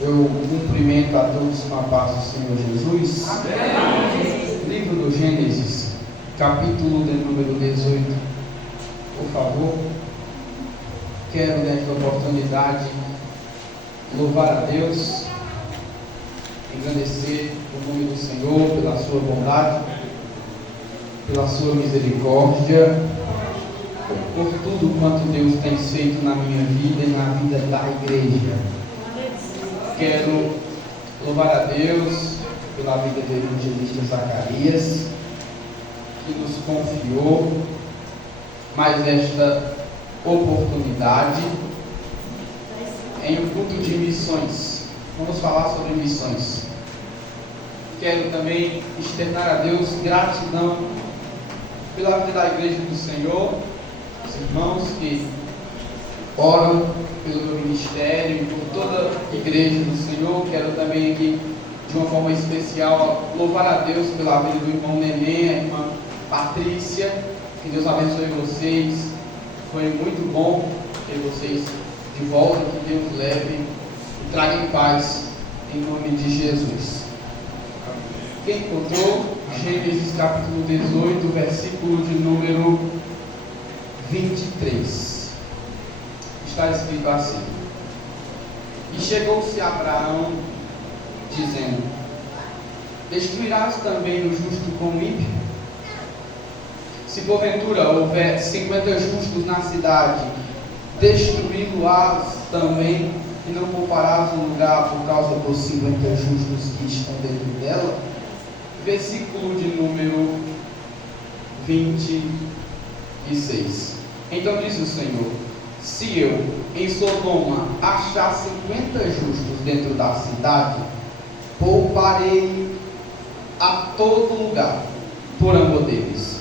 Eu cumprimento a todos com a paz do Senhor Jesus. Amém. Livro do Gênesis, capítulo de número 18. Por favor, quero nesta oportunidade louvar a Deus, engrandecer o nome do Senhor pela sua bondade, pela sua misericórdia, por tudo quanto Deus tem feito na minha vida e na vida da igreja. Quero louvar a Deus pela vida do evangelista Zacarias, que nos confiou mais esta oportunidade em um culto de missões. Vamos falar sobre missões. Quero também externar a Deus gratidão pela vida da igreja do Senhor, os irmãos que oram pelo meu ministério, por toda a igreja do Senhor. Quero também aqui, de uma forma especial, louvar a Deus pela vida do irmão Neném, a irmã Patrícia. Que Deus abençoe vocês. Foi muito bom ter vocês de volta. Que Deus leve e traga em paz, em nome de Jesus. Quem encontrou? Gênesis capítulo 18, versículo de número 23. Está escrito assim: E chegou-se Abraão, dizendo: Destruirás também o justo com o ímpio? Se porventura houver 50 justos na cidade, destruí-lo-ás também, e não pouparás um lugar por causa dos 50 justos que estão dentro dela? Versículo de número 26. Então disse o Senhor: Se eu em Sodoma achar 50 justos dentro da cidade, pouparei a todo lugar por amor deles.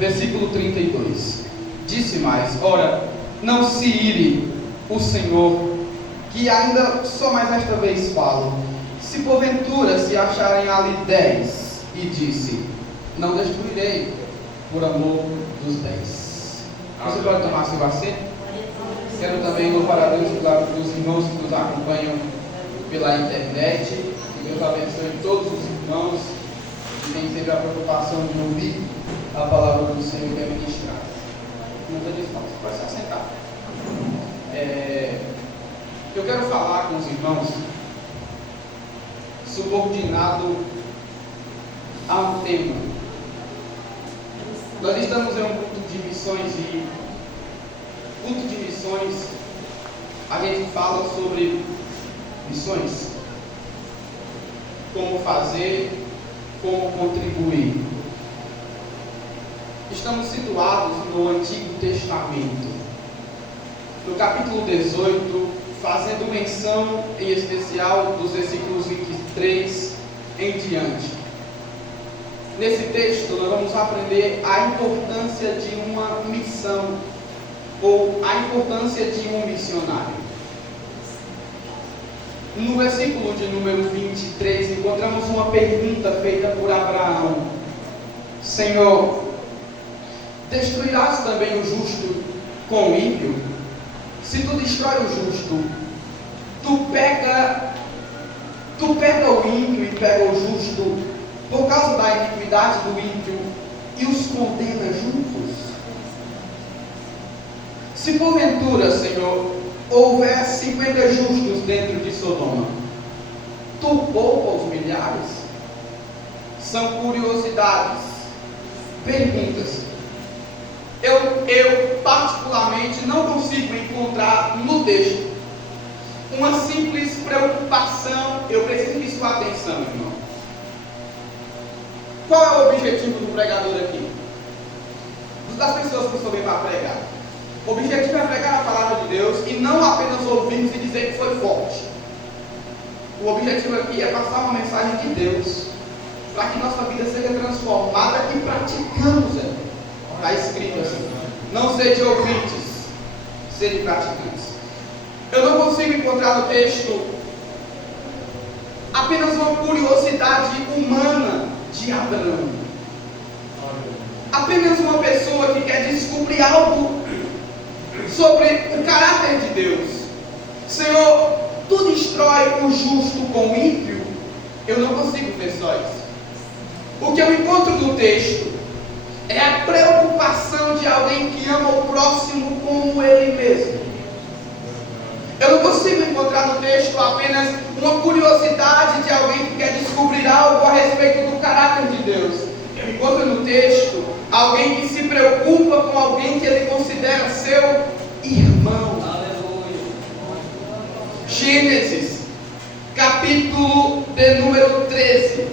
Versículo 32. Disse mais: Ora, não se ire o Senhor, que ainda só mais esta vez falo. Se porventura se acharem ali 10, e disse: Não destruirei por amor dos 10. Você pode tomar seu assento? Quero também louvar a Deus pelos irmãos que nos acompanham pela internet. Que Deus abençoe todos os irmãos que têm sempre a preocupação de ouvir a palavra do Senhor que é ministrada. Não estou dizendo, você pode se assentar. Eu quero falar com os irmãos subordinado a um tema. Nós estamos em um culto de missões e culto de missões, a gente fala sobre missões, como fazer, como contribuir. Estamos situados no Antigo Testamento, no capítulo 18, fazendo menção em especial dos versículos 23 em diante. Nesse texto nós vamos aprender a importância de uma missão, ou a importância de um missionário. No versículo de número 23, encontramos uma pergunta feita por Abraão: Senhor, destruirás também o justo com o ímpio? Se tu destrói o justo, tu pega o ímpio e pega o justo por causa da iniquidade do ímpio e os condena juntos? Se porventura, Senhor, houver 50 justos dentro de Sodoma, tu poupa os milhares? São curiosidades, perguntas. Eu particularmente não consigo encontrar no texto uma simples preocupação. Eu preciso de sua atenção, irmão. Qual é o objetivo do pregador aqui? Das pessoas que estão bem para pregar. O objetivo é pregar a palavra de Deus e não apenas ouvirmos e dizer que foi forte. O objetivo aqui é passar uma mensagem de Deus, para que nossa vida seja transformada e praticamos ela. Está escrito assim: não sede ouvintes, sede praticantes. Eu não consigo encontrar no texto apenas uma curiosidade humana de Abraão, apenas uma pessoa que quer descobrir algo sobre o caráter de Deus. Senhor, tu destrói constrói o justo com o ímpio, eu não consigo ver só isso. O que eu encontro no texto é a preocupação de alguém que ama o próximo como ele mesmo. Eu não consigo encontrar no texto apenas uma curiosidade de alguém que quer descobrir algo a respeito do caráter de Deus. Eu encontro no texto alguém que se preocupa com alguém que ele considera seu irmão. Aleluia. Gênesis, capítulo de número 13,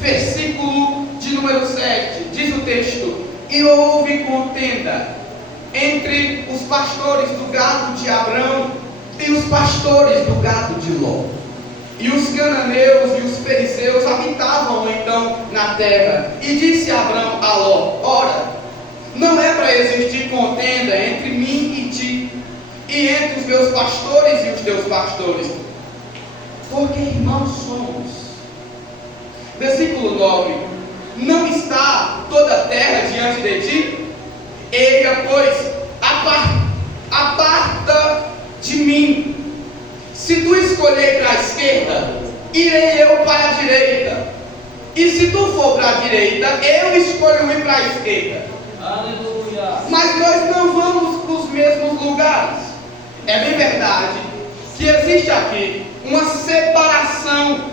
versículo de número 7, diz o texto: e houve contenda entre os pastores do gado de Abrão e os pastores do gado de Ló. E os cananeus e os fariseus habitavam então na terra. E disse Abrão a Ló: ora, não é para existir contenda entre mim e ti, e entre os meus pastores e os teus pastores, porque irmãos somos. Versículo 9: não está toda a terra diante de ti? Eia, pois, aparta de mim. Se tu escolher para a esquerda, irei eu para a direita. E se tu for para a direita, eu escolho ir para a esquerda. Aleluia. Mas nós não vamos para os mesmos lugares. É bem verdade que existe aqui uma separação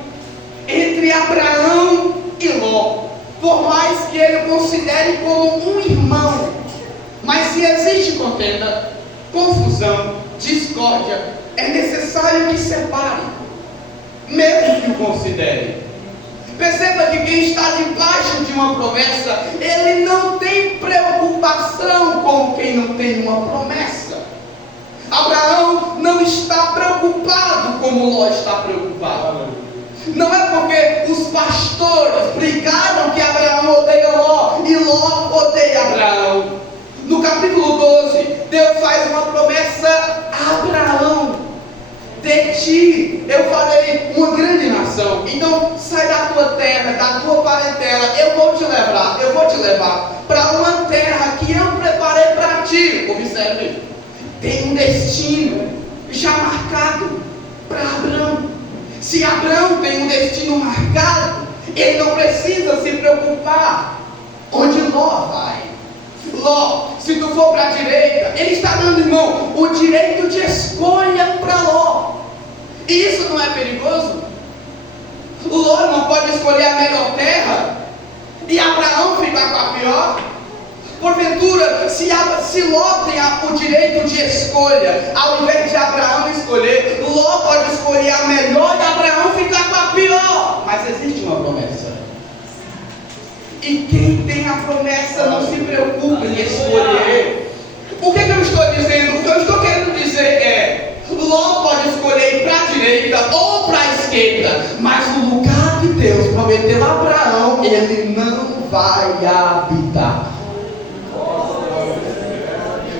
entre Abraão e Ló, por mais que ele o considere como um irmão. Mas se existe contenda, confusão, discórdia, é necessário que separe, mesmo que o considere. Perceba que quem está debaixo de uma promessa, ele não tem preocupação como quem não tem uma promessa. Abraão não está preocupado como Ló está preocupado. Não é porque os pastores brigaram que Abraão odeia Ló e Ló odeia Abraão. No capítulo 12, Deus faz uma promessa a Abraão: de ti eu farei uma grande nação. Então sai da tua terra, da tua parentela, eu vou te levar para uma terra que eu preparei para ti. Observe, tem um destino já marcado para Abraão. Se Abraão tem um destino marcado, ele não precisa se preocupar onde Ló vai. Ló, se tu for para a direita, ele está dando, irmão, o direito de escolha para Ló. E isso não é perigoso? Ló não pode escolher a melhor terra e Abraão ficar com a pior? Porventura, se Ló tem o direito de escolha, ao invés de Abraão escolher, Ló pode escolher a melhor e Abraão ficar com a pior. Mas existe uma promessa. E quem tem a promessa não se preocupa em escolher. O que eu estou dizendo? O que eu estou querendo dizer é: Ló pode escolher ir para a direita ou para a esquerda, mas no lugar que Deus prometeu a Abraão, ele não vai habitar.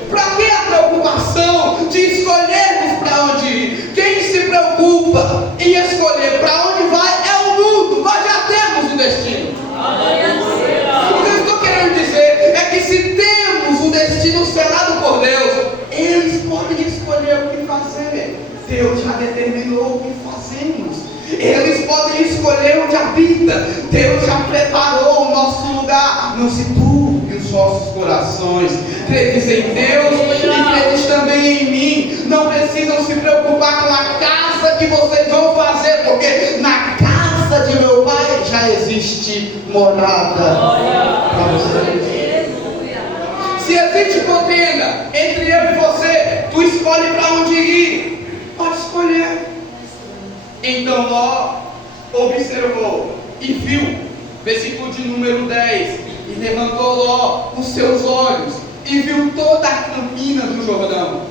Para que a preocupação de escolhermos para onde ir? Quem se preocupa em escolher para onde vai é o mundo. Nós já temos um destino. O que eu estou querendo dizer é que se temos um destino selado por Deus, eles podem escolher o que fazer. Deus já determinou o que fazemos. Eles podem escolher onde habita. Deus já preparou o nosso lugar. Não se turbe os vossos corações. Credes em Deus e credes também em mim. Não precisam se preocupar com a casa que vocês vão fazer, porque na casa de meu pai já existe morada para vocês. Se existe contenda entre eu e você, tu escolhe para onde ir. Pode escolher. Então Ló observou e viu, versículo de número 10, e levantou Ló os seus olhos e viu toda a campina do Jordão,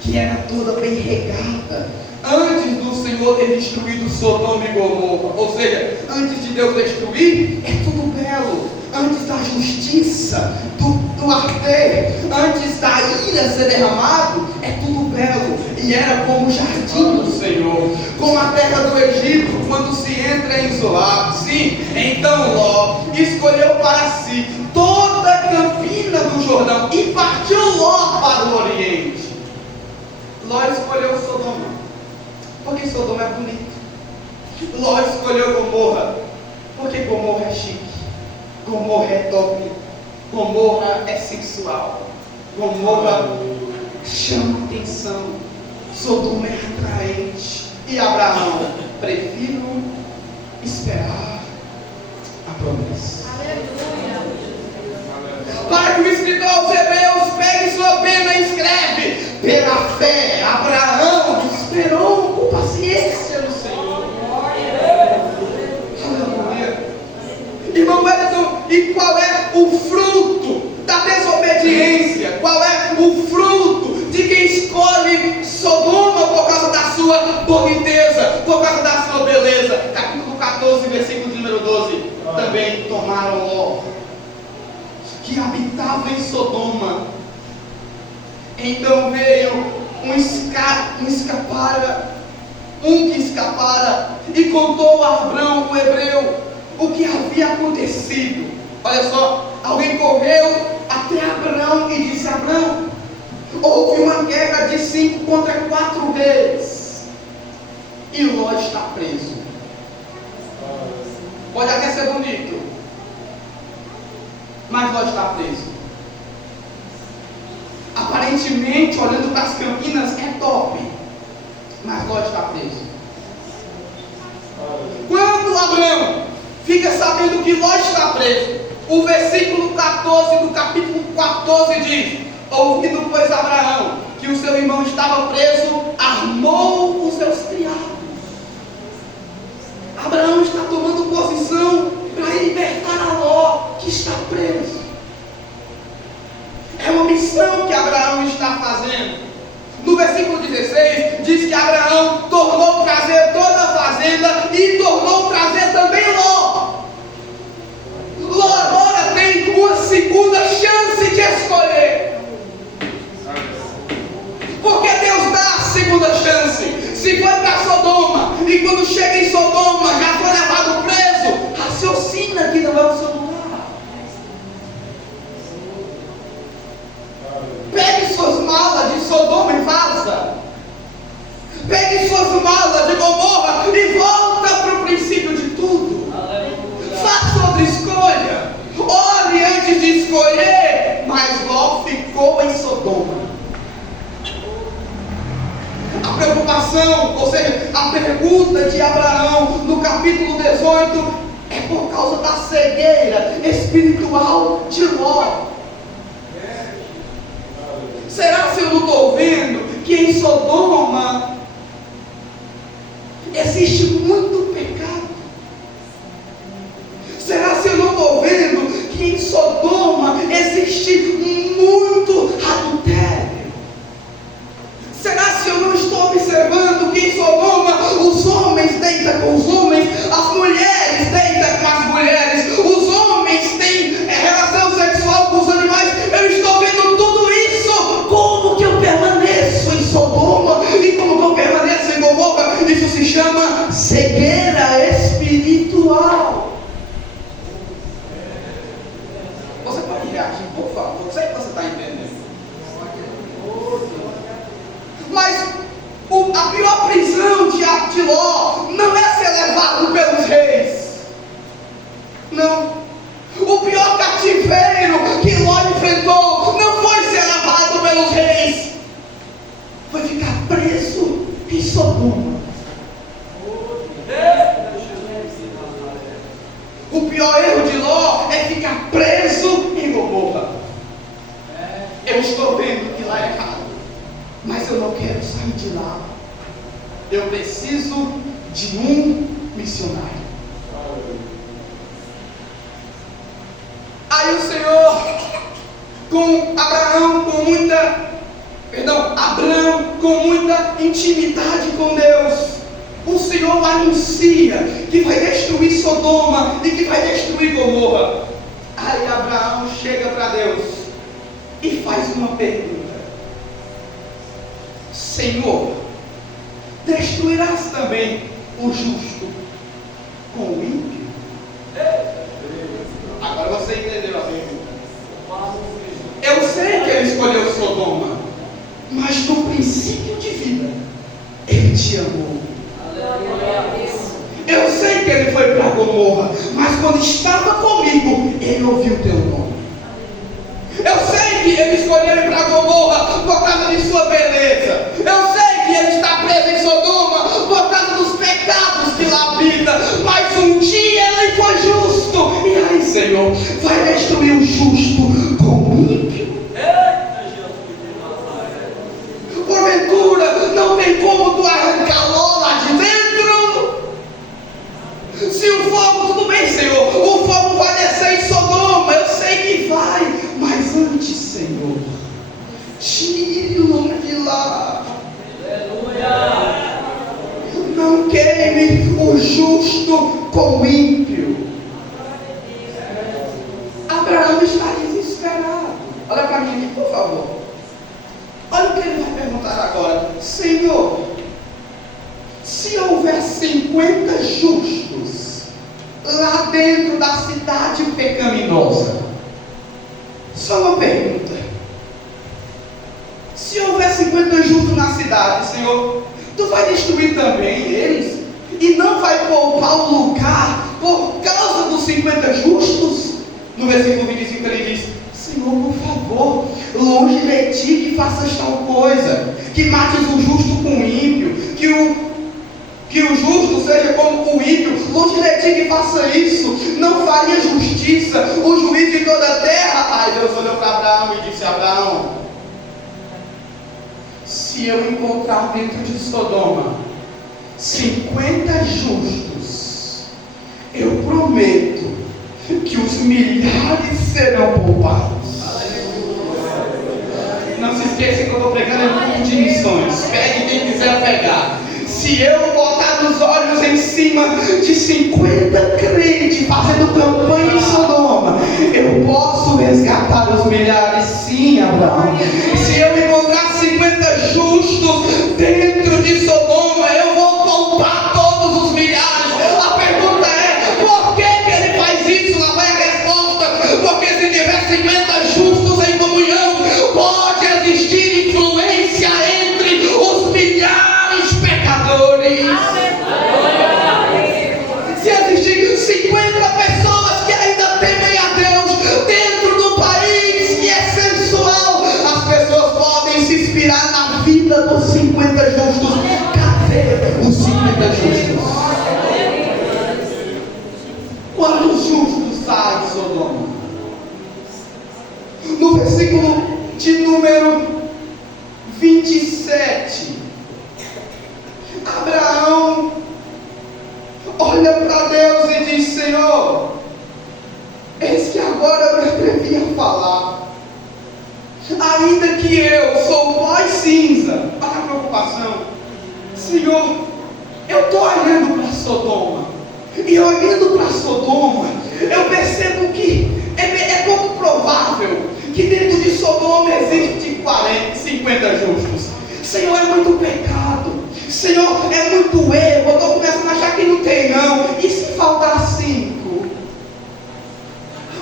que era toda bem regada, antes do Senhor ter destruído Sodoma e Gomorra. Ou seja, antes de Deus destruir, é tudo belo. Antes da justiça, do arder, antes da ira ser derramado, é tudo belo. E era como o jardim do Senhor, como a terra do Egito, quando se entra em Zoar. Sim, então Ló escolheu para si toda a campina do Jordão e partiu Ló para o oriente. Ló escolheu Sodoma, porque Sodoma é bonito. Ló escolheu Gomorra, porque Gomorra é chique, Gomorra é top, Gomorra é sexual, Gomorra chama atenção, Sodoma é atraente. E Abraão, prefiro esperar a promessa. Para que o escritor aos Hebreus pegue sua pena e escreve: pela fé, Abraão esperou com paciência no Senhor. Aleluia. Irmão Wellington, e qual é o fruto da desobediência? Qual é o fruto de quem escolhe Sodoma por causa da sua boniteza, por causa da sua beleza? Capítulo 14, versículo número 12. Também tomaram Ló, que habitava em Sodoma. Então veio um que escapara e contou a Abrão, o hebreu, o que havia acontecido. Olha só, alguém correu até Abrão e disse: Abrão, houve uma guerra de 5 contra 4 reis e Ló está preso. Pode até ser bonito, mas Ló está preso. Aparentemente, olhando para as Campinas, é top, mas Ló está preso. Quando Abrão fica sabendo que Ló está preso, o versículo 14 do capítulo 14 diz: ouvindo, pois, Abraão que o seu irmão estava preso, armou os seus criados. Abraão está tomando posição para libertar a Ló, que está preso. É uma missão que Abraão está fazendo. No versículo 16 diz que Abraão tornou trazer toda a fazenda e tornou trazer também Ló. Ló agora tem uma segunda chance de escolher. Porque Deus dá a segunda chance. Se foi para Sodoma e quando chega em Sodoma já foi levado preso, raciocina que não é o seu lugar. Pegue suas malas de Sodoma e vaza. Pegue suas malas de Gomorra e volta para o princípio de tudo. Faça outra escolha. Olhe antes de escolher. Mas Ló ficou em Sodoma. A preocupação, ou seja, a pergunta de Abraão no capítulo 18 é por causa da cegueira espiritual de Ló. Será se eu não estou vendo que em Sodoma existe muito pecado? Será se eu não estou vendo que em Sodoma existe muito adultério? Será se eu não estou observando que em Sodoma os homens deitam com os homens, as mulheres deitam com as mulheres, os homens têm relação sexual com os animais? Eu estou vendo tudo isso. Como que eu permaneço em Sodoma e como que eu permaneço em Gomorra? Isso se chama cegueira espiritual. Você pode reagir, por favor? Eu sei que você está entendendo. Mas a pior prisão de Ló não é ser levado pelos reis. Não. O pior cativeiro que Ló enfrentou não foi ser levado pelos reis. Foi ficar preso em Sodoma. O pior erro de Ló é ficar preso em Gomorra. Eu estou vendo que lá é errado, mas eu não quero sair de lá. Eu preciso de um missionário. Aí o Senhor, Abraão com muita intimidade com Deus, o Senhor anuncia que vai destruir Sodoma e que vai destruir Gomorra. Aí Abraão chega para Deus e faz uma pergunta: Senhor, destruirás também o justo com o ímpio? Agora você entendeu a pergunta. Eu sei que ele escolheu Sodoma, mas no princípio de vida ele te amou. Eu Gomorra, mas quando estava comigo, ele ouviu o teu nome. Eu sei que ele escolheu ir para Gomorra por causa de sua beleza. Eu sei que ele está preso em Sodoma por causa dos pecados que lá habita. Mas um dia ele foi justo. E aí, Senhor, vai destruir o justo com o ímpio? Porventura, não tem como tu arrancar Ló lá de dentro? Se o fogo, tudo bem, Senhor, o fogo vai descer em Sodoma, eu sei que vai, mas antes, Senhor, tire-o de lá. Aleluia. Não queime o justo com o ímpio. Abraão está desesperado. Olha para mim aqui, por favor. Olha o que ele vai perguntar agora. Senhor, se houver 50 justos lá dentro da cidade pecaminosa, só uma pergunta: se houver 50 justos na cidade, Senhor, tu vai destruir também eles? E não vai poupar o lugar por causa dos 50 justos? No versículo 25 ele diz: Senhor, por favor, longe de ti que faças tal coisa, que mates o justo com o ímpio, que o justo seja como o ímpio, longe de ti que faça isso, não faria justiça o juiz de toda a terra. Aí Deus olhou para Abraão e disse: Abraão, se eu encontrar dentro de Sodoma 50 justos, eu prometo que os milhares serão poupados. Não se esqueça que eu estou pregando em culto de missões. Pegue quem quiser pegar. Se eu botar os olhos em cima de 50 crentes fazendo campanha em Sodoma, eu posso resgatar os milhares, sim, Abraão. Se eu encontrar 50 justos dentro de Sodoma, eu vou poupar todos os milhares. A pergunta é: por que ele faz isso? Lá vai a resposta: porque se tiver 50 justos em comunhão, pode existir influência entre os milhares pecadores. Se existir 50 pessoas que ainda temem a Deus dentro do país que é sensual, as pessoas podem se inspirar na vida dos 50 justos. Cadê os 50 justos? Quantos justos saem de Sodoma? No versículo de número 27, Abraão olha para Deus e diz: Senhor, eis que agora eu me atrevi a falar, ainda que eu sou pó e cinza. Olha a preocupação. Senhor, eu estou olhando para Sodoma, e olhando para Sodoma, eu percebo que é pouco provável que dentro de Sodoma existe 50 justos. Senhor, é muito pecado. Senhor, é muito erro. Eu estou começando a achar que não tem não. E se faltar 5?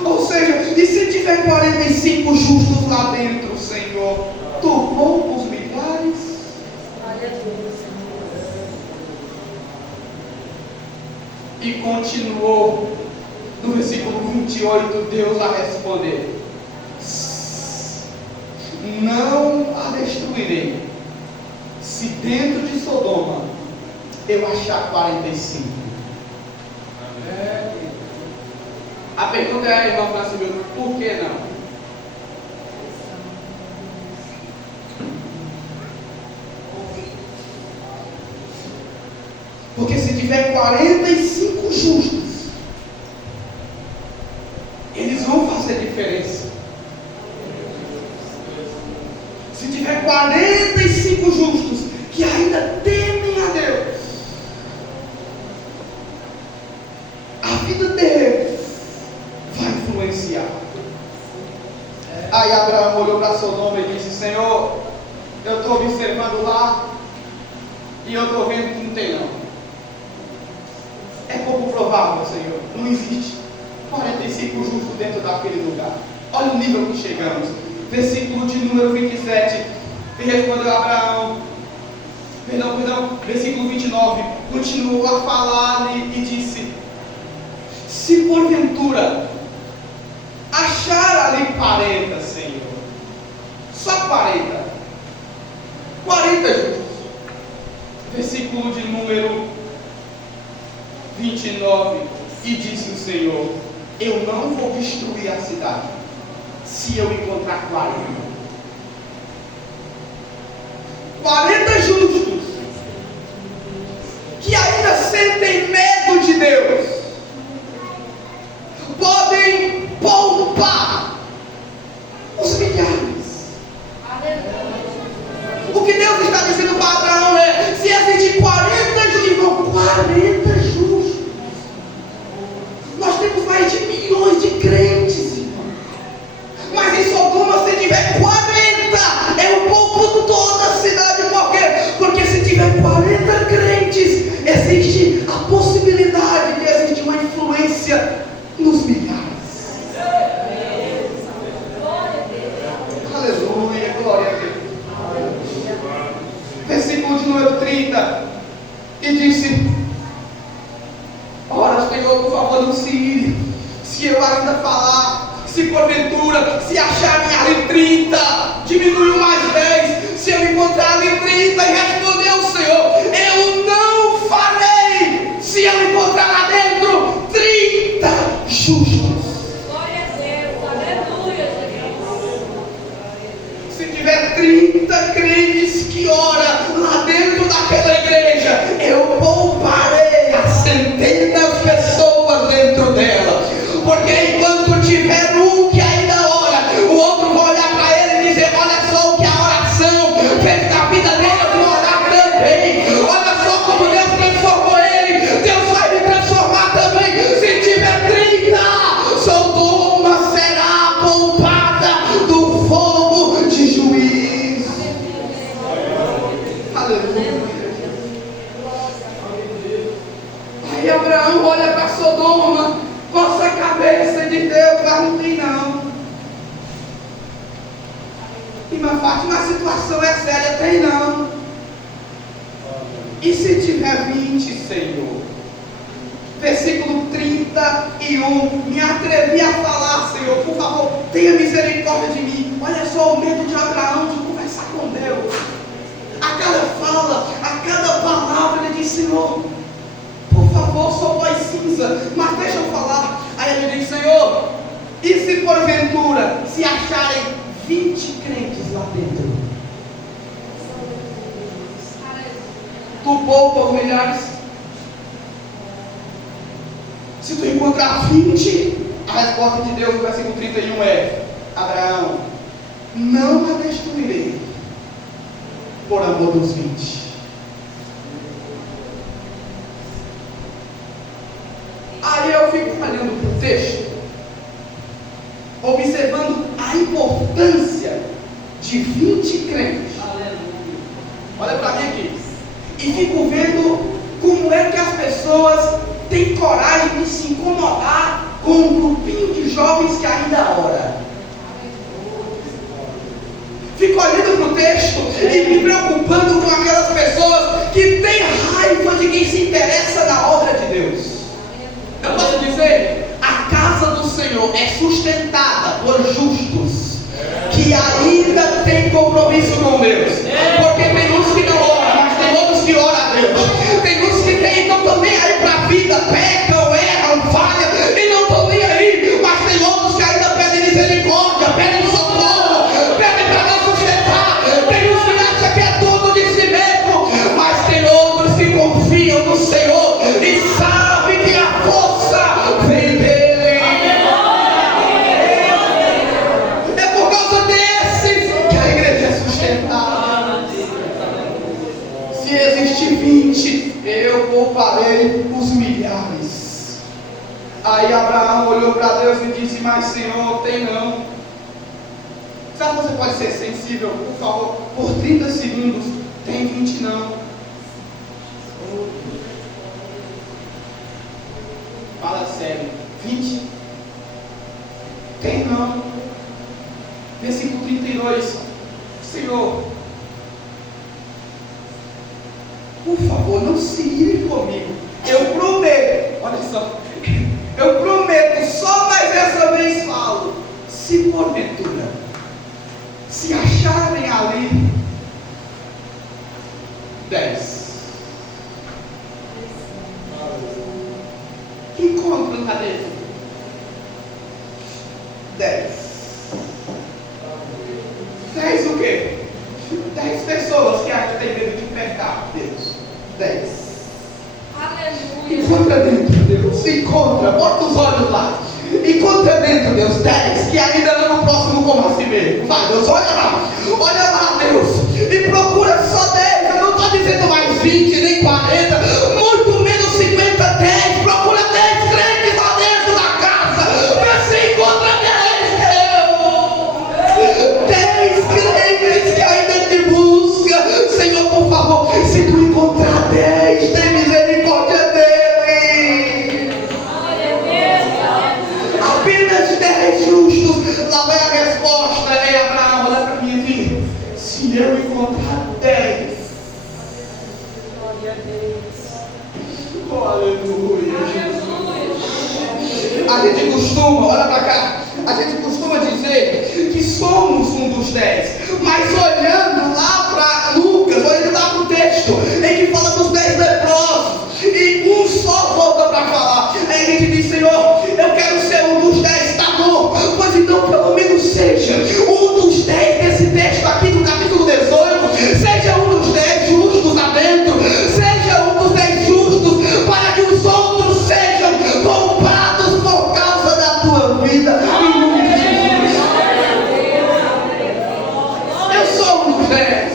Ou seja, e se tiver 45 justos lá dentro, Senhor, tu poupa os milhares? E continuou no versículo 28, Deus vai responder: não a destruirei, se dentro de Sodoma eu achar 45. A pergunta é, irmão Francisco, por que não? Porque se tiver 45 justos, eles vão fazer diferença. Se tiver 45 justos que ainda temem a Deus, a vida deles vai influenciar. Aí Abraão olhou para Sodoma e disse: Senhor, eu estou observando lá e eu estou vendo que não tem não. É pouco provável, Senhor. Não existe 45 justos dentro daquele lugar. Olha o nível que chegamos. Versículo de número 27. E respondeu Abraão. Versículo 29. Continuou a falar-lhe e disse: se porventura achar ali 40, Senhor, só 40 justos. Versículo de número 29, e disse o Senhor: eu não vou destruir a cidade, se eu encontrar 40 justos, que ainda sentem medo de Deus, podem poupar os milhares. O que Deus está dizendo para Abraão é: se existir 40 justos, 40 justos, nós temos mais de milhões de crentes, irmão. Mas em Sodoma, se tiver 40, eu poupo toda a cidade. Por quê? Porque se tiver 40 crentes, existe a possibilidade de existir uma influência nos milhares. Aleluia, glória a Deus. Versículo de número 30, e disse: ora, Senhor, por favor, não se ire, se eu ainda falar, se porventura, se acharem ali 30, diminuiu mais 10, se eu encontrar ali 30, e respondeu o Senhor: eu não farei, se eu encontrar lá dentro 30 justos. Glória a Deus, aleluia, Se tiver 30 crentes que oram lá dentro daquela igreja, eu pouparei as centenas de pessoas dentro dela. Porque enquanto tiver um que ainda ora, o outro vai olhar para ele e dizer: olha só o que a oração fez na vida dele, eu vou orar também. Olha só como Deus transformou ele, Deus vai me transformar também. Se tiver 30, Sodoma será poupada do fogo de juízo. Aleluia. Aí Abraão olha para Sodoma, coça a cabeça de Deus, mas não tem não. Irmã Fátima, a situação é séria, tem não. E se tiver 20, Senhor? Versículo 31, me atrevi a falar, Senhor, por favor, tenha misericórdia de mim. Olha só o medo de Abraão de conversar com Deus. A cada fala, a cada palavra, ele diz: Senhor, por favor, sou voz cinza, mas deixa eu falar. Aí ele diz: Senhor, e se porventura se acharem 20 crentes lá dentro, tu poupa os milhares? Se tu encontrar 20, a resposta de Deus no versículo 31 é: Abraão, não a destruirei por amor dos 20. Aí eu fico olhando para o texto, observando a importância de 20 crentes. Olha para mim aqui. E fico vendo como é que as pessoas têm coragem de se incomodar com um grupinho de jovens que ainda ora. Fico olhando para o texto e me preocupando com aquelas pessoas que têm raiva de quem se interessa na obra de Deus. Eu posso dizer, a casa do Senhor é sustentada por justos que ainda têm compromisso com Deus. Porque tem uns que não oram, mas tem outros que oram a Deus. Tem uns que não estão nem aí para a vida, pecam, erram, falham e não estão nem aí. Mas tem outros que ainda pedem misericórdia, pedem socorro, pedem para não sustentar. Tem uns que acham que é tudo de si mesmo, mas tem outros que confiam no Senhor e sabem que a força vem dele. É por causa desses que a igreja é sustentada. Se existir 20, eu pouparei os milhares. Aí Abraão olhou para Deus e disse: mas Senhor, tem não. Sabe, você pode ser sensível, por favor, por 30 segundos. Tem 20 não. Fala sério. 20? Tem não. Versículo 32. Senhor, por favor, não se ire comigo. Eu prometo. Olha só. Eu prometo Que encontro na cadeia? 10. 10 o quê? 10 pessoas que acham que tem medo de pecar, Deus. 10. Aleluia. Encontra dentro, Deus. Encontra, bota os olhos lá. Encontra dentro, Deus, 10 que ainda amam o próximo como a si mesmo. Vai, Deus, olha lá, Deus. E procura só 10. Eu não estou dizendo mais 20, nem 40, muito menos 50, 10. Procura 10 crentes lá dentro da casa. Vê se encontra 10, Deus. 10 crentes que ainda te buscam. Senhor, por favor, se tu encontrar 10, tem misericórdia deles. Apenas 10 justos. Lá vai a resposta. Ei, Abraão, olha para mim aqui. Se eu encontrar 10, oh, aleluia. A gente costuma, olha para cá, a gente costuma dizer que somos um dos 10, mas olhando lá para Lucas, olhando lá para o texto, em que fala dos 10 leprosos, e um só volta para falar, aí a gente diz: Senhor, eu quero ser um dos 10, tá bom, mas então pelo menos seja um dos 10 desse texto aqui do capítulo 18, seja um dos 10 justos lá dentro, seja um dos 10 justos, para que os outros sejam poupados por causa da tua vida. Em nome de Jesus. Eu sou um dos 10.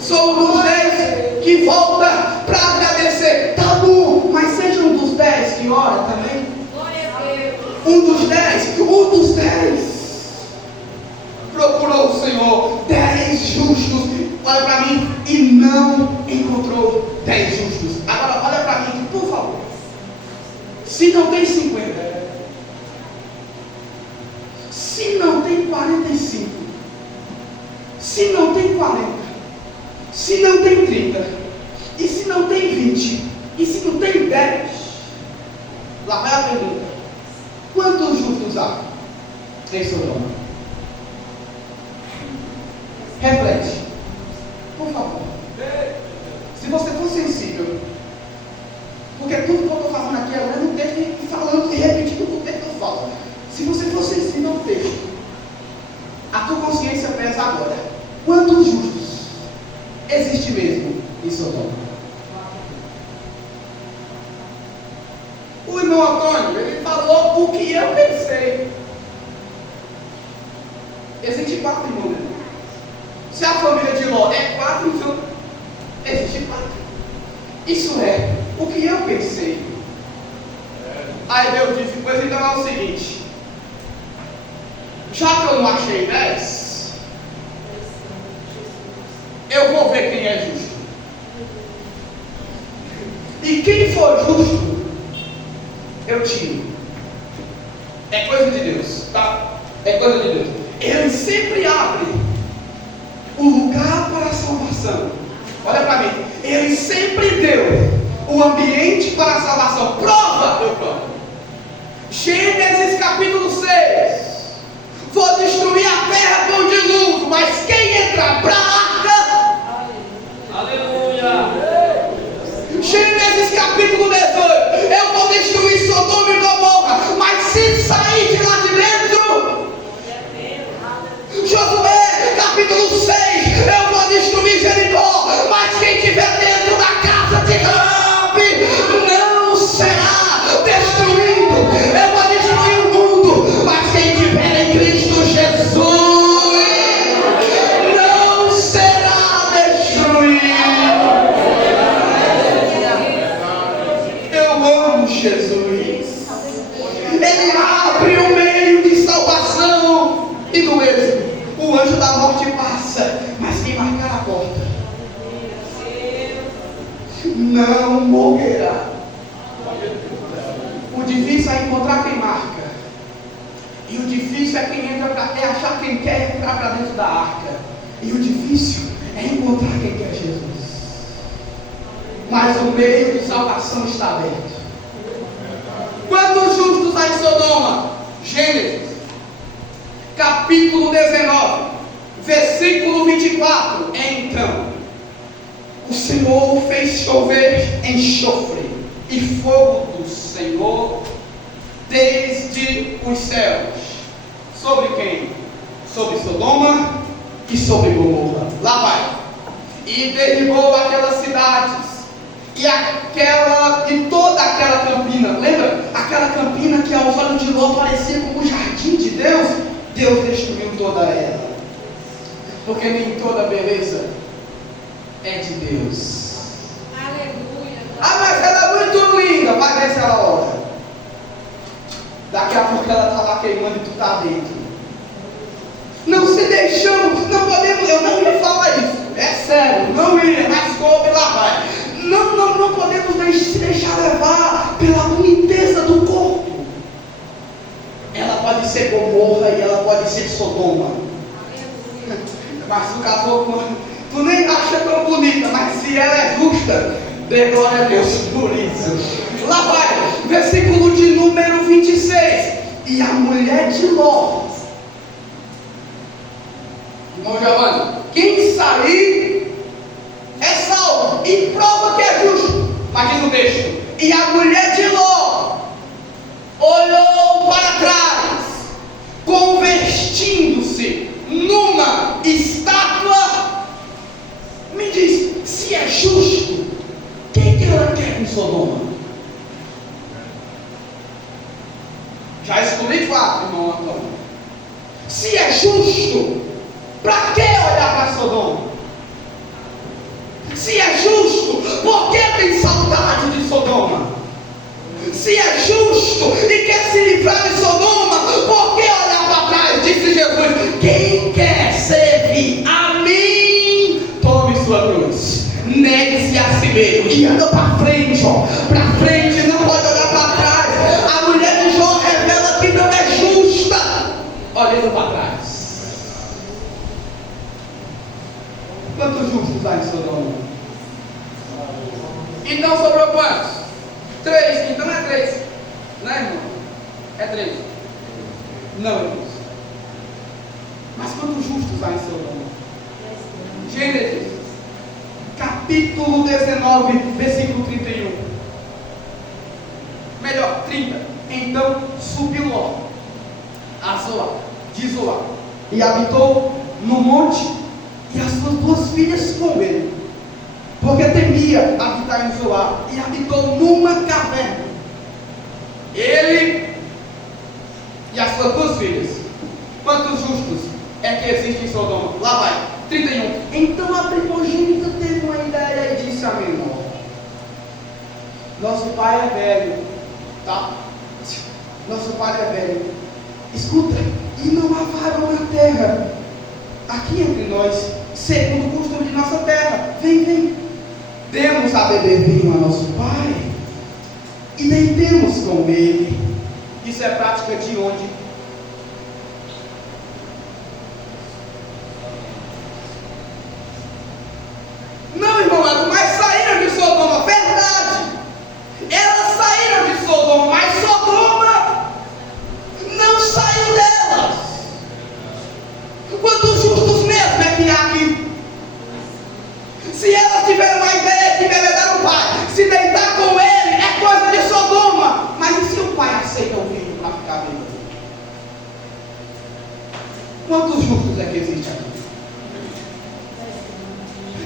Sou um dos 10 que volta para agradecer. Tá bom, mas seja um dos 10 que ora também. Um dos 10 procurou o Senhor 10 justos, olha para mim, e não encontrou 10 justos. Agora olha para mim, por favor. Se não tem 50, se não tem 45, se não tem 40, se não tem 30, e se não tem 20, e se não tem 10, lá vai a pergunta: quantos justos há em Sodoma? Reflete, por favor. Se você for sensível, porque tudo que eu estou falando aqui agora não tem que ir falando e repetindo tudo que eu falo. Se você for sensível ao texto, a tua consciência pesa agora. Quantos justos existe mesmo em Sodoma? O irmão Antônio, ele falou o que eu pensei. Existe 4 irmãos, né? Se a família de Ló é 4, então existe 4. Isso é o que eu pensei. Aí Deus disse: pois então é o seguinte, já que eu não achei 10, eu vou ver quem é justo. E quem for justo, eu tiro. É coisa de Deus, tá? É coisa de Deus. Ele sempre abre o lugar para a salvação. Olha para mim, ele sempre deu o ambiente para a salvação. Prova, eu provo. Gênesis capítulo 6: vou destruir a terra com o dilúvio, mas quem entrar para a arca? Aleluia. Gênesis capítulo 18: eu vou destruir Sodoma e Gomorra, mas se sair de lá de dentro. Josué capítulo 6: eu vou destruir Jericó, mas quem estiver dentro da casa de Rabi não será destruído. Eu vou destruir o mundo, mas quem estiver em Cristo Jesus não será destruído. Eu amo Jesus. Ele abre o meio de salvação. E no êxodo, o anjo da morte passa, mas quem marcar a porta não morrerá. O difícil é encontrar quem marca, e o difícil é quem entra é achar quem quer entrar para dentro da arca, e o difícil é encontrar quem quer Jesus. Mas o meio de salvação está aberto. Quantos justos há em Sodoma? Gênesis capítulo 19, versículo 24. Então o Senhor fez chover enxofre e fogo do Senhor desde os céus. Sobre quem? Sobre Sodoma e sobre Gomorra. Lá vai. E derribou aquelas cidades e toda aquela campina. Lembra? Aquela campina que aos olhos de Ló parecia como o jardim de Deus. Deus destruiu toda ela. Porque nem toda beleza é de Deus. Aleluia. Ah, mas ela é muito linda. Vai ver se ela ora. Daqui a pouco ela está lá queimando e tu está dentro. Não se deixamos, não podemos, eu não ia falar isso. É sério, não ia, mas coube, lá vai. Não podemos se deixar levar pela boniteza do corpo. Ela pode ser Gomorra e ela pode ser Sodoma. Mas tu casou com... Tu nem acha tão bonita, mas se ela é justa, dê glória a Deus por isso. Lá vai, versículo de número 26. E a mulher de Ló. Irmão Giovanni, quem sair é salvo e prova que é justo. Mas diz o texto: e a mulher de Ló olhou para trás, convertindo-se numa estátua. Me diz, se é justo, quem que ela quer com Sodoma? Já escolhi 4, irmão Antônio. Se é justo, para que olhar para Sodoma? Se é justo, por que tem saudade de Sodoma? Se é justo e quer se livrar de Sodoma, por que olhar para trás? Disse Jesus: quem quer servir a mim, tome sua cruz, negue-se a si mesmo e anda para frente, ó. Para frente, não pode olhar para trás. A mulher de Jó revela que não é justa, olhando para trás. Quantos justos há em Sodoma? E não sobrou quantos? 3, então é 3. Não é, irmão? É 3. Não, irmãos. Mas quantos justos há em Sodoma? Gênesis, capítulo 19, versículo 31. Melhor, 30. Então subiu Ló a Zoar, de Zoar, e habitou no monte, e as suas 2 filhas com ele, porque temia habitar em Zoar, e habitou numa caverna, ele e as suas 2 filhas. Quantos justos é que existem em Sodoma? Lá vai, 31. Então a primogênita teve uma ideia e disse a menor: nosso pai é velho, tá? Nosso pai é velho. Escuta, e não há varão na terra aqui entre nós, segundo o costume de nossa terra. Vem, demos a beber vinho a nosso pai e deitemos com ele. Isso é prática de onde? Não, irmão, mas saíram de Sodoma, verdade. Elas saíram de Sodoma, mas Sodoma não saiu delas. Quantos justos mesmo é que há aqui? Se elas tiveram uma ideia de beber o pai, se deitar com ele, é coisa de Sodoma. Mas e se o pai aceita o filho para ficar vivo? Quantos justos é que existe aqui?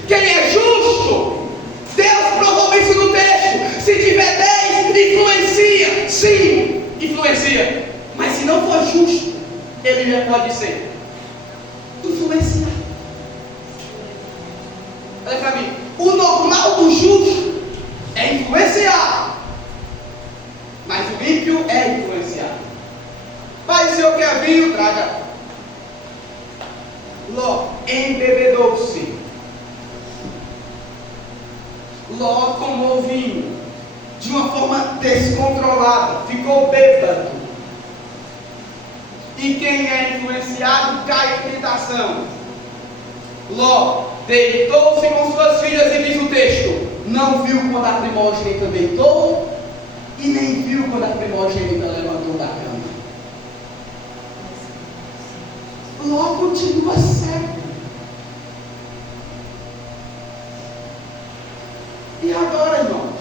Quem é justo? Deus provou isso no texto. Se tiver 10, influencia. Sim, influencia. Mas se não for justo, ele já pode ser influenciar. Olha para mim. O normal do justo é influenciar, mas o ímpio é influenciar. Pai, se eu quer vinho, traga. Ló embebedou-se. Ló tomou vinho de uma forma descontrolada, ficou bêbado. E quem é influenciado cai em tentação. Ló deitou-se com suas filhas e diz o texto: não viu quando a primogênita deitou e nem viu quando a primogênita levantou da cama. Ló continua cego. E agora, irmãos?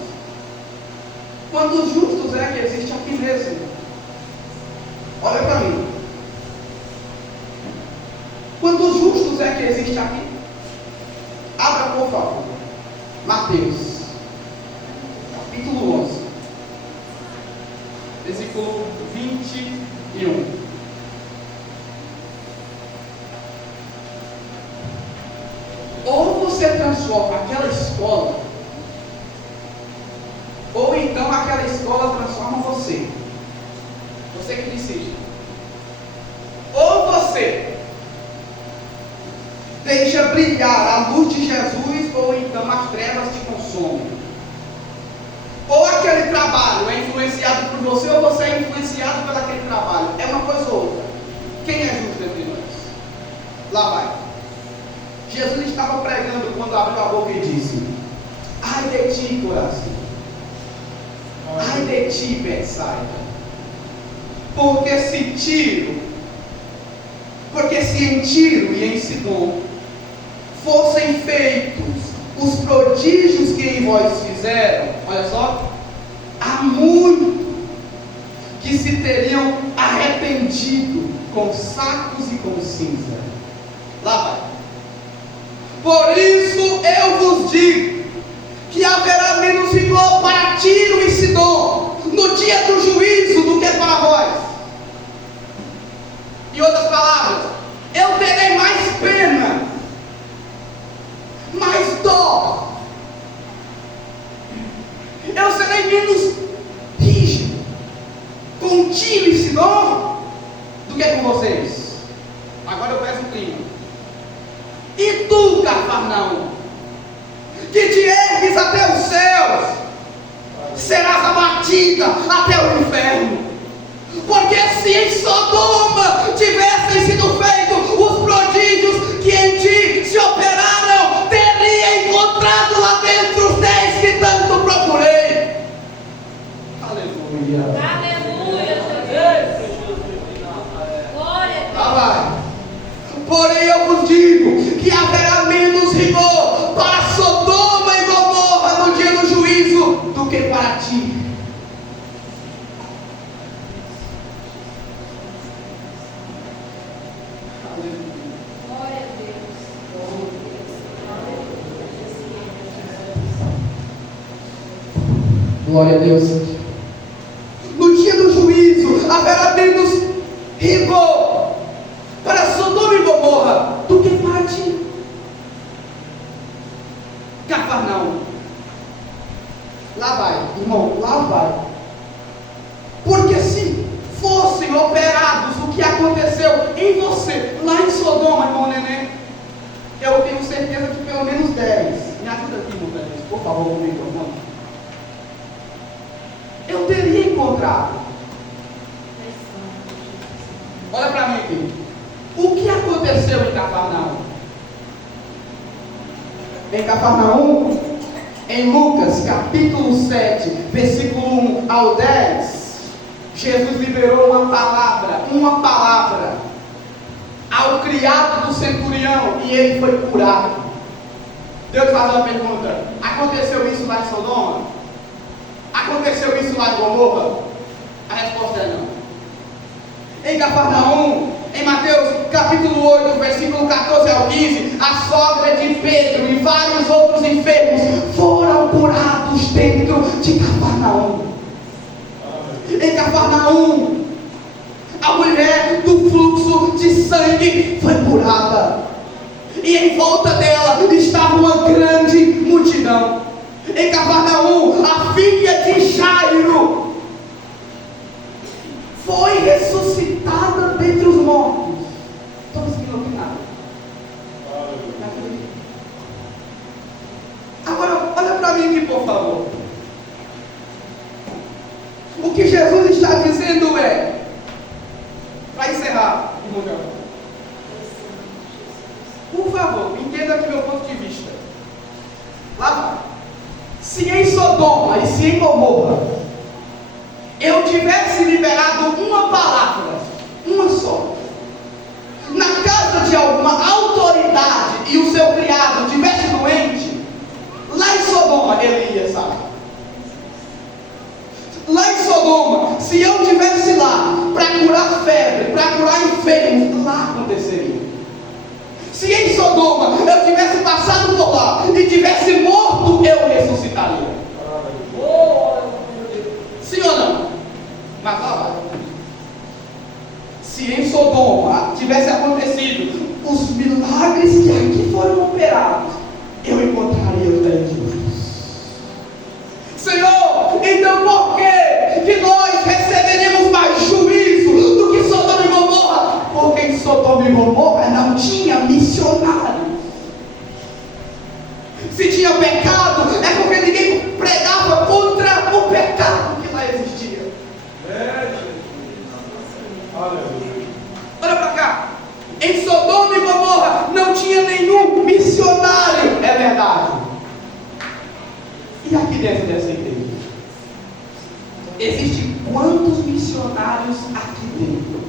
Quantos justos é que existe aqui mesmo? Olha para mim. Quantos justos é que existe aqui? Abra, por favor. Mateus, capítulo 11, versículo 21. Ou você transforma aquela escola, ou então aquela escola transforma você. Você que decide. Ou você deixa brilhar a luz de Jesus, ou então as trevas te consomem. Ou aquele trabalho é influenciado por você, ou você é influenciado por aquele trabalho. É uma coisa ou outra. Quem é justo entre nós? Lá vai. Jesus estava pregando quando abriu a boca e disse: ai de ti, coração. Ai de ti, Betsaida. Porque se em Tiro e em Sidom fossem feitos os prodígios que em vós fizeram, olha só, há muito que se teriam arrependido com sacos e com cinza. Lá vai. Por isso eu vos digo que haverá menos rigor para Tiro e Sidom no dia do juízo do que para vós. Em outras palavras, eu terei mais pena, mais dó, eu serei menos rígido com Tiro e Sidom do que com vocês. Agora eu peço o clima. E tu, Cafarnaum, que te ergues até os céus, serás abatida até o inferno. Porque se em Sodoma tivessem sido feitos os prodígios que em ti se operaram, teria encontrado lá dentro os 10 que tanto procurei. Aleluia. Aleluia, Jesus. Glória a Deus. Lá vai. Porém eu vos digo que haverá menos rigor para Sodoma e Gomorra no dia do juízo do que para ti. Glória a Deus. Glória a Deus. No dia do juízo haverá menos rigor para Sodoma e Gomorra do que para ti. Cafarnaum. Lá vai, irmão, lá vai. Porque se fossem operados o que aconteceu em você, lá em Sodoma, irmão Nenê, eu tenho certeza que pelo menos 10. Me ajuda aqui, irmão Nenê, por favor, comigo, irmão. Eu teria encontrado. Olha para mim aqui. O que aconteceu em Cafarnaum? Em Cafarnaum, em Lucas capítulo 7, versículo 1 ao 10, Jesus liberou uma palavra ao criado do centurião e ele foi curado. Deus faz uma pergunta: aconteceu isso lá em Sodoma? Aconteceu isso lá em Gomorra? A resposta é não. Em Cafarnaum, em Mateus capítulo 8, versículo 14 ao 15, a sogra de Pedro e vários outros enfermos foram curados dentro de Cafarnaum. Em Cafarnaum, a mulher do fluxo de sangue foi curada, e em volta dela estava uma grande multidão. Em Cafarnaum, a filha de Jairo foi ressuscitada dentre os mortos. Estou conseguindo ouvir nada. Agora, olha para mim aqui, por favor. O que Jesus está dizendo é, para encerrar, irmão Gabriel, por favor, entenda aqui meu ponto de vista. Lá vai. Se em Sodoma e se em Gomorra eu tivesse liberado uma palavra, uma só, na casa de alguma autoridade e o seu criado estivesse doente, lá em Sodoma ele ia sarar. Sodoma, se eu estivesse lá para curar febre, para curar enfermos, lá aconteceria. Se em Sodoma eu tivesse passado por lá e tivesse morto, eu ressuscitaria. Sim ou não? Mas lá vai. Se em Sodoma tivesse acontecido os milagres que aqui foram operados, eu encontraria os 10 justos. Senhor, então por que nós receberemos mais juízo do que Sodoma e Gomorra? Porque em Sodoma e Gomorra não tinha missionários. Se tinha pecado, é porque ninguém pregava contra o pecado que lá existia. Olha para cá. Em Sodoma e Gomorra não tinha nenhum missionário, é verdade. E aqui dentro dessa igreja, existem quantos missionários aqui dentro?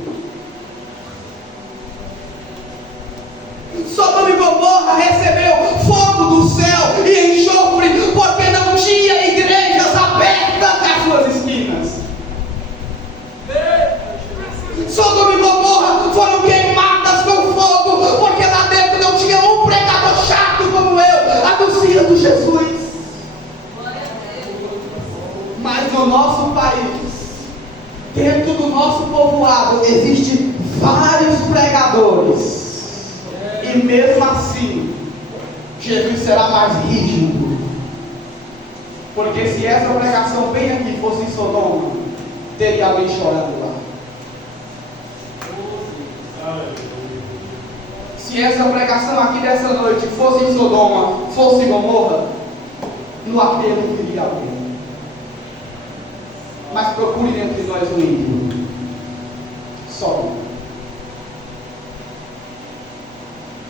Sodoma e Gomorra recebeu fogo do céu e enxofre, porque não tinha igrejas abertas nas suas esquinas. Sodoma e Gomorra foram queimadas com fogo, porque lá dentro não tinha um pregador chato como eu, anunciando Jesus. Mas no nosso país, dentro do nosso povoado, existem vários pregadores. E mesmo assim, Jesus será mais rígido. Porque se essa pregação bem aqui fosse em Sodoma, teria alguém chorando lá. Se essa pregação aqui dessa noite fosse em Sodoma, fosse em Gomorra, no apelo viria alguém. Mas procure entre nós um ímpio. Só um.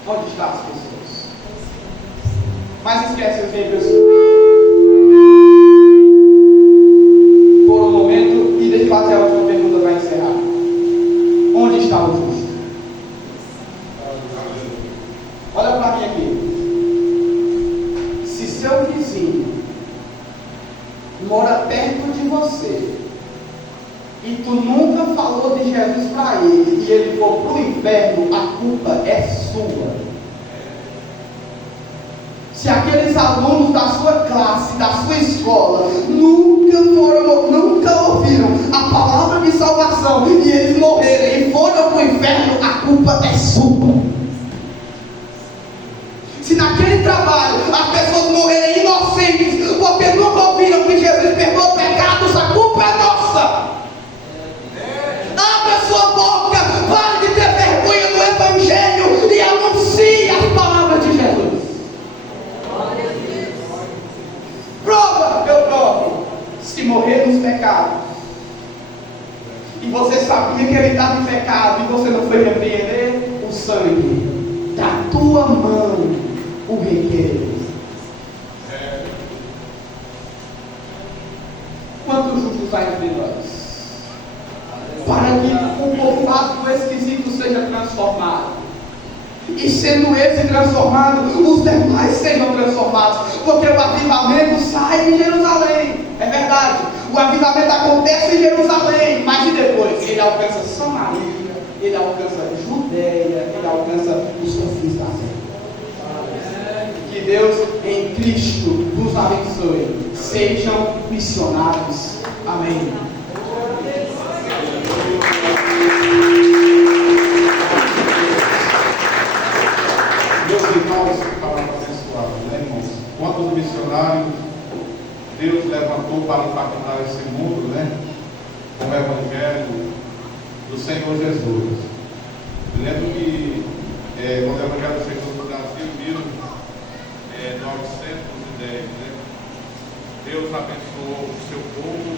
Onde estão as pessoas? Mas esquece os ímpios por um momento e deixa eu fazer a última pergunta para encerrar. Onde está o justo? Olha para mim aqui. Se seu vizinho mora perto de você e tu nunca falou de Jesus para ele e ele for para o inferno, a culpa é sua. Se aqueles alunos da sua classe, da sua escola, nunca ouviram a palavra de salvação e eles morrerem e foram para o inferno, a culpa é sua. Se naquele trabalho as pessoas morrerem inocentes porque nunca ouviram que Jesus perdoou pecados, a culpa é nossa. Abra sua boca, pare de ter vergonha do Evangelho e anuncie as palavras de Jesus. Prova, eu provo. Se morrer nos pecados e você sabia que ele estava em pecado e você não foi repreender, o sangue da tua mão o requereu. Quantos justos há entre nós? Para que o povoado do esquisito seja transformado. E sendo esse transformado, os demais sejam transformados. Porque o avivamento sai de Jerusalém. É verdade. O avivamento acontece em Jerusalém. Mas e depois? Ele alcança Samaria, ele alcança Judeia, ele alcança os confins da terra. Que Deus em Cristo nos abençoe. Sejam missionários. Amém. Meus irmãos, palavra abençoada, né, irmãos? Quantos missionários Deus levantou para impactar esse mundo, né? Com o Evangelho do Senhor Jesus. Eu lembro que quando o Evangelho chegou no Brasil, 1910, né? Deus abençoou o seu povo